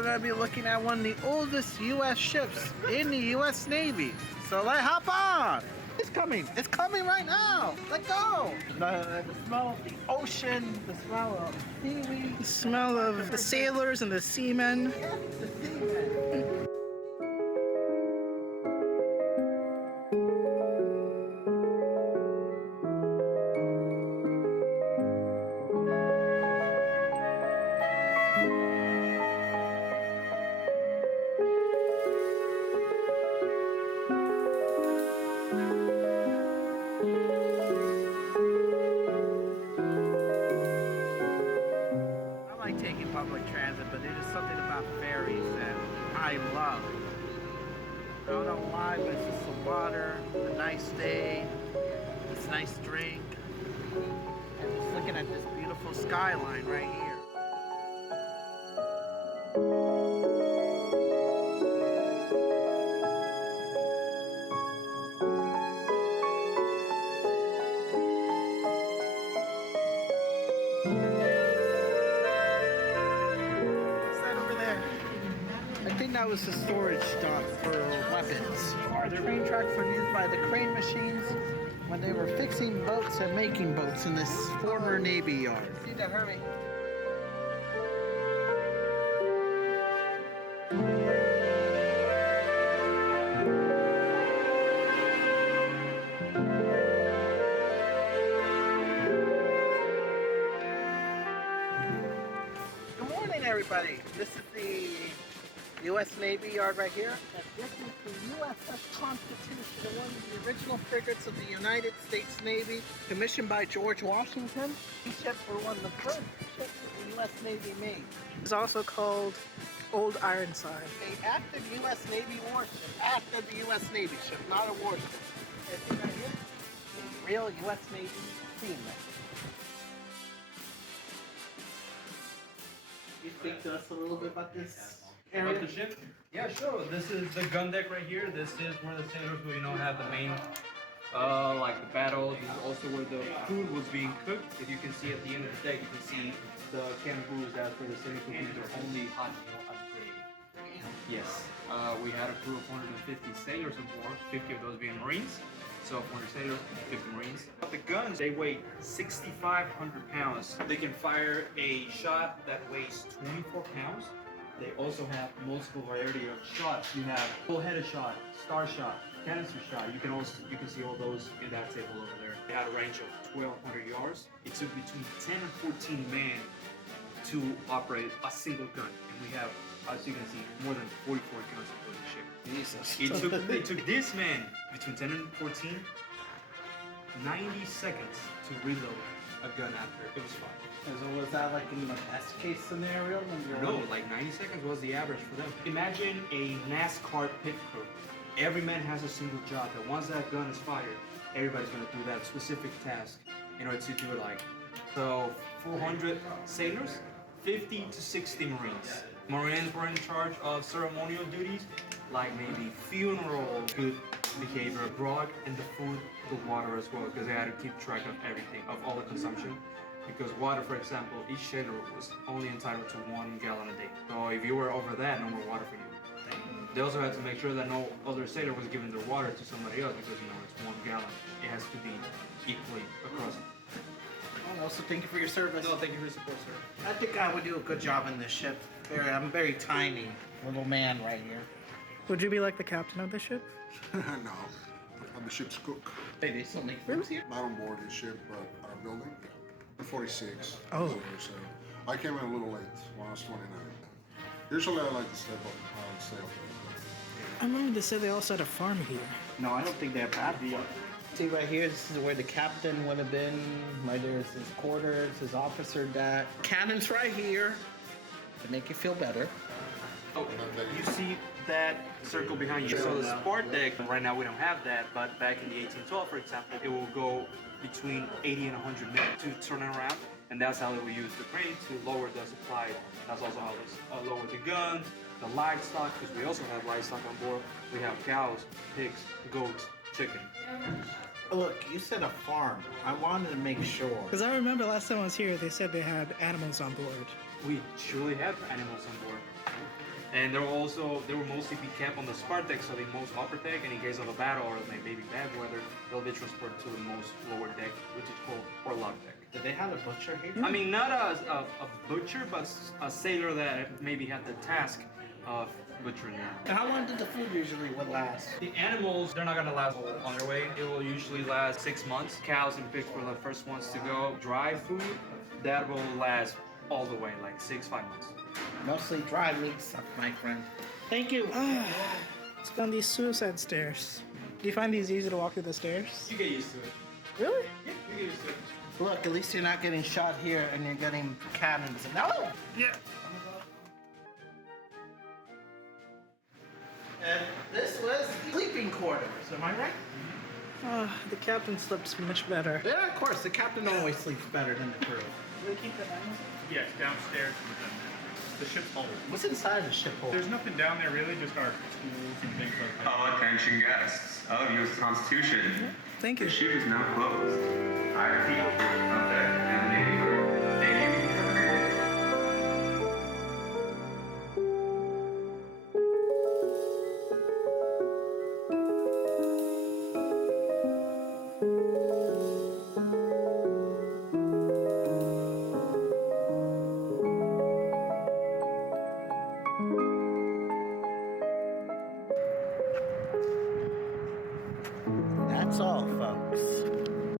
we're gonna be looking at one of the oldest U.S. ships in the U.S. Navy. So let's hop on. It's coming right now. Let's go. The smell of the ocean, the smell of seaweed. The smell of the sailors and the seamen. The seaweed. Taking public transit, but there's just something about ferries that I love. I don't know why, but it's just the water, a nice day, this nice drink, and just looking at this beautiful skyline right here. That was the storage dock for weapons. Our train tracks were used by the crane machines when they were fixing boats and making boats in this former Navy yard. Need to hurry. Good morning, everybody. This is the U.S. Navy yard right here. And this is the USS Constitution, one of the original frigates of the United States Navy, commissioned by George Washington. These ships were one of the first ships that the U.S. Navy made. It's also called Old Ironside. An active U.S. Navy warship. Active U.S. Navy ship, not a warship. And see right here? A real U.S. Navy seaman. Can you speak to us a little bit about this? About the ship? Yeah, sure. This is the gun deck right here. This is where the sailors will, have the main, like the battle. This is also where the food was being cooked. If you can see at the end of the deck, you can see the canned foods. That's where the sailors will do their only hot meal of the day. Yes. We had a crew of 150 sailors on board, 50 of those being Marines. So 400 sailors, 50 Marines. But the guns, they weigh 6,500 pounds. They can fire a shot that weighs 24 pounds. They also have multiple variety of shots. You have full-headed shot, star shot, canister shot. You can see all those in that table over there. They had a range of 1,200 yards. It took between 10 and 14 men to operate a single gun, and we have, as you can see, more than 44 guns aboard the ship. Jesus. It took this man between 10 and 14, 90 seconds to reload a gun after it was fired. So was that like in the best case scenario? No, like 90 seconds was the average for them. Imagine a NASCAR pit crew. Every man has a single job that once that gun is fired, everybody's gonna do that specific task in order to do it like. So 400 sailors, 50 to 60 Marines. Marines were in charge of ceremonial duties, like maybe funeral, good behavior abroad, and the food, the water as well, because they had to keep track of everything, of all the consumption. Because water, for example, each sailor was only entitled to 1 gallon a day. So if you were over that, no more water for you. They also had to make sure that no other sailor was giving their water to somebody else because, it's 1 gallon. It has to be equally across. Oh, also, thank you for your service. No, thank you for your support, sir. I think I would do a good job in this ship. I'm very tiny, little man right here. Would you be like the captain of the ship? No, I'm the ship's cook. Hey, they still make rooms here? Not on board the ship, but at our building. 46. Oh. So I came in a little late when I was 29. Usually I like to step up and stay up. I remember they said they also had a farm here. No, I don't think they have that here. See right here, this is where the captain would have been. Right there's his quarters, his officer deck. Cannons right here to make you feel better. Oh, you see that circle behind you. So the sport deck, right now we don't have that, but back in the 1812, for example, it will go between 80 and 100 men to turn around, and that's how they will use the crane to lower the supply. That's also how they lower the guns, the livestock, because we also have livestock on board. We have cows, pigs, goats, chicken. Look, you said a farm. I wanted to make sure. Because I remember last time I was here, they said they had animals on board. We truly have animals on board. And they will mostly be kept on the spar deck, so the most upper deck, and in case of a battle or like maybe bad weather, they'll be transported to the most lower deck, which is called Orlog deck. Do they have a butcher here? I mean, not a butcher, but a sailor that maybe had the task of butchering them. How long did the food usually would last? The animals, they're not gonna last on their way. It will usually last 6 months. Cows and pigs were the first ones to go. Dry food, that will last all the way, like 5 months. Mostly dry meat stuff, my friend. Thank you. Let's go on these suicide stairs. Do you find these easy to walk through the stairs? You get used to it. Really? Yeah, you get used to it. Look, at least you're not getting shot here and you're getting cannons. No! Yeah. And this was sleeping quarters, am I right? The captain sleeps much better. Yeah, of course. The captain always sleeps better than the crew. Do they keep the animals? Yes, downstairs. The ship's hold. What's inside the ship hold? There's nothing down there really, just our tools and things like that. All attention guests of U.S. Constitution. Thank you. The ship is now closed. I repeat,